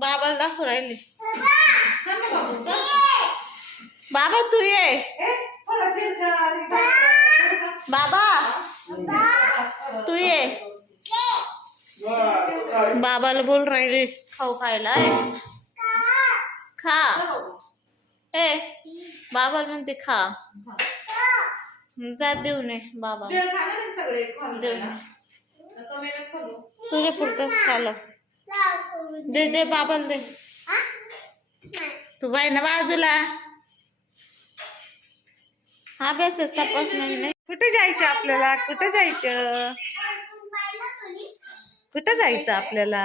बाबाला दाखव राहिले. बाबा तू ये. बाबा तू ये. बाबाला बोल राहिले खाऊ खायला ए. खा. ए बाबाला म्हणते खा. जा देऊ नये बाबा देऊ नये तुझ्या पुरतच खालं. दे दे बाबाला दे. तू बाई ना बाजूला. अभ्यासच तपास नाही कुठे जायचं आपल्याला? कुठे जायचं? कुठं जायचं आपल्याला?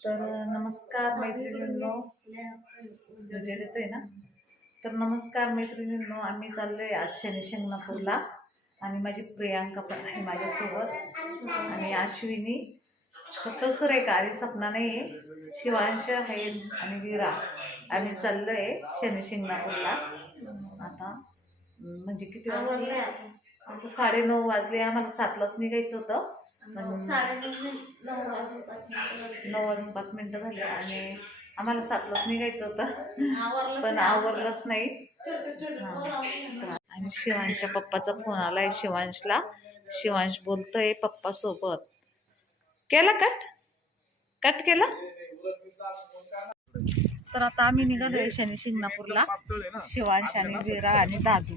तर नमस्कार मैत्रिणींनो. येतोय ना तर नमस्कार मैत्रिणींनो आम्ही चाललोय आज शनी शिंगणापूरला. आणि माझी प्रियांका पण आहे माझ्यासोबत. आणि अश्विनी. फक्त सुरेखा आणि सपना नाही आहे शिवांश आहे आणि वीरा. आम्ही चाललोय शनी शिंगणापूरला. आता म्हणजे किती वाजले? आता साडेनऊ वाजले. आम्हाला सातलाच निघायचं होतं. नऊ वाजून पाच मिनिटं झाले. आणि आम्हाला सातलाच निघायचं होतं. पण आवरलंच नाही. आणि शिवांशच्या पप्पाचा फोन आलाय. शिवांशला. शिवांश बोलतोय पप्पा सोबत. केला कट? कट केला? तर आता आम्ही निघालोय शनी शिंगणापूरला. शिवांश आणि वीरा आणि दादू.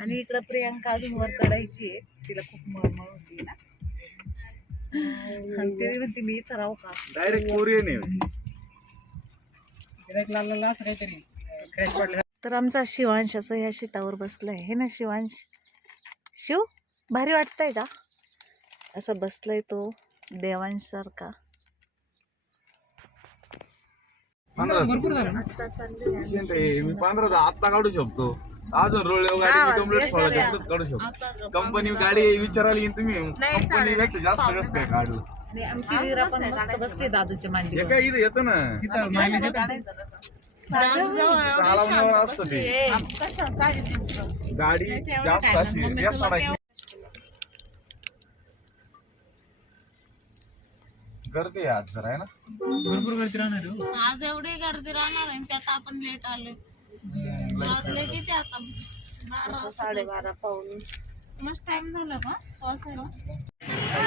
आणि इकडं प्रियांका अजून वर चढायची आहे. तिला खूप मळमळ होती ना. आणि ती म्हणते मी इथं राहू का? डायरेक्ट तर आमचा शिवांश असं ह्या शिटावर बसलाय. हे ना शिवांश? शिव भारी वाटतंय का? असं बसलाय तो पंधरा आता. मी पंधरा आता काढू शकतो. अजून रोळ हा, गाडी कंप्लीट yes, सोळा. जास्तच काढू शकतो. कंपनी गाडी विचारायला येईन तुम्ही. नाही, कंपनी चालेल. पेक्षा जास्त कसं काय काढलं. आणि आमची वीरा पण मस्त बसली दादूच्या हे काय इथं येतं ना? चालवण्यावर असतं ते. गाडी जास्त अशी गर्दी आहे आज जरा आहे ना आज एवढी गर्दी राहणार आहे त्यात आपण लेट आले वाजले किती आता? बारा साडेबारा पाऊन मस्त टाइम झाला का पोहोचायला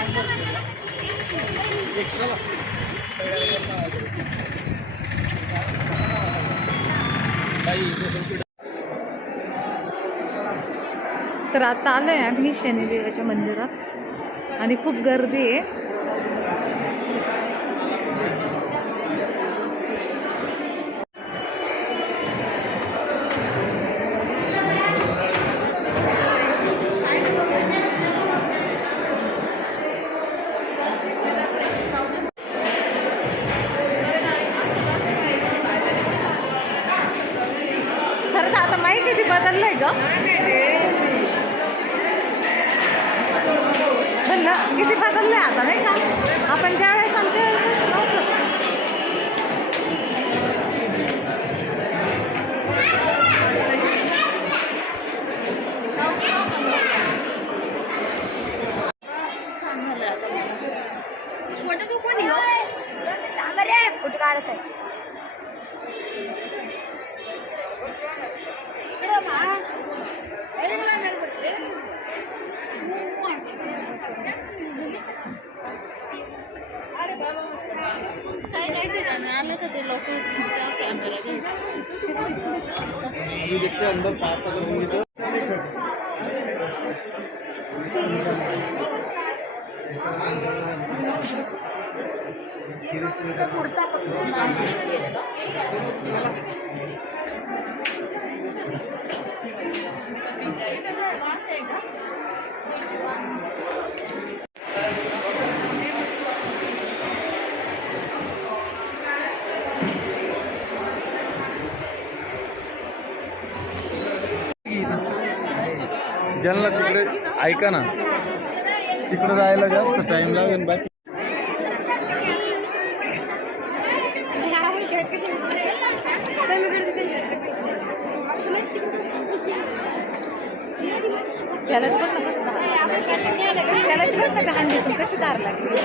तर आता आलोय आम्ही शनिदेवाच्या मंदिरात. आणि खूप गर्दी आहे. खरंच आता माहिती किती बदललंय ग. म्हणलं किती बदललंय आता नाही का? आपण ज्या वेळेस नव्हतंच झालं आता. फोटो तू कोणी हो फोटो काढत आहे इकडं बघा. अरे मला नाही पडले. काय काय ठिकाणी आले का ते लोक कॅमेरा घ्यायचा पुढचा ज्यांना तिकडे ऐका ना तिकडे जायला जास्त टाइम लागेल बाकी त्यालाच पण ना त्यालाच पण ना त्या हंडीतून कशी धार लागली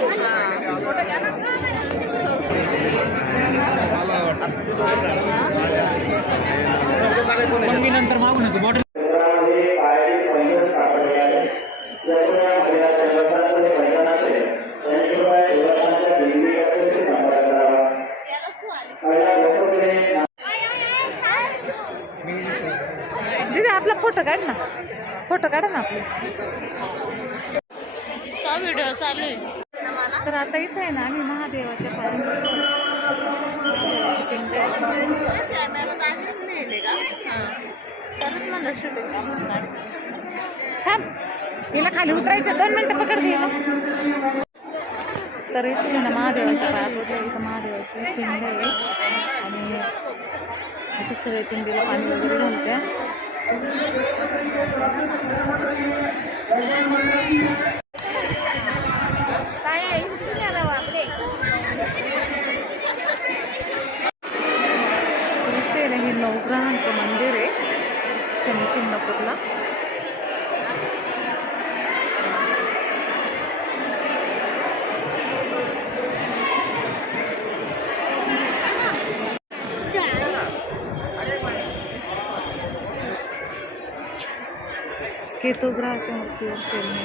मग मी नंतर मागून येतो. बॉटल फोटो काढ ना. फोटो काढा ना आपले. व्हिडिओ चालू आहे? तर आता इथं आहे ना आम्ही महादेवाच्या थांब हिला खाली उतरायचं दोन मिनटं पकड घे हिला. तर इथे ना महादेवाच्या पायात इथं महादेवाची पिंड आहे. आणि इथे सगळे पिंडीला पाणी वगैरे ना हे नवग्रहांचं मंदिर आहे शनी शिंगणापूरला केतुग्रहाच्या मूर्तीवर फिरणे